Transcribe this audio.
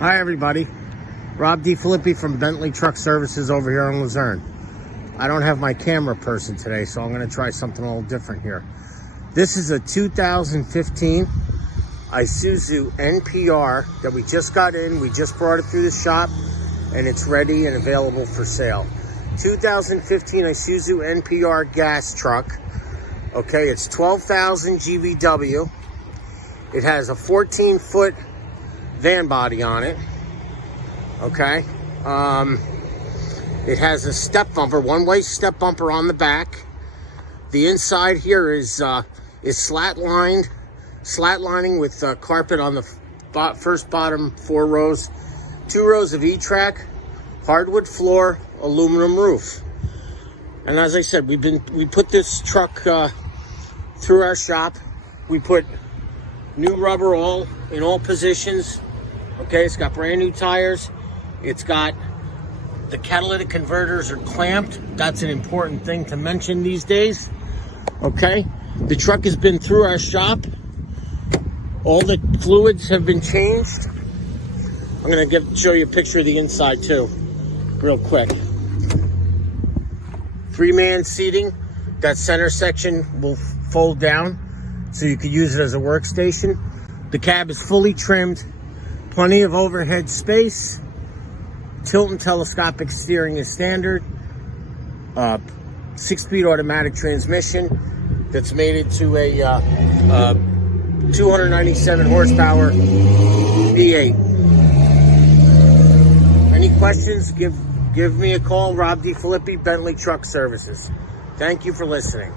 Hi everybody, Rob D. Filippi from Bentley Truck Services over here in Luzerne. I don't have my camera person today, so I'm going to try something a little different here. This is a 2015 Isuzu NPR that we just got in. We just brought it through the shop and it's ready and available for sale. 2015 Isuzu NPR gas truck. Okay, it's 12,000 GVW. It has a 14-foot van body on it. Okay, it has a step bumper, one-way step bumper on the back. The inside here is slat lining with carpet on the first bottom 4 rows, 2 rows of etrack, hardwood floor, aluminum roof. And as I said, we put this truck through our shop. We put new rubber in all positions. Okay, it's got brand new tires. It's got the catalytic converters are clamped. That's an important thing to mention these days. Okay, the truck has been through our shop. All the fluids have been changed. I'm gonna show you a picture of the inside too, real quick. 3-man seating. That center section will fold down, so you could use it as a workstation. The cab is fully trimmed. Plenty of overhead space. Tilt and telescopic steering is standard. 6-speed automatic transmission that's made it to a 297 horsepower V8. Any questions? Give me a call. Rob D. Filippi, Bentley Truck Services. Thank you for listening.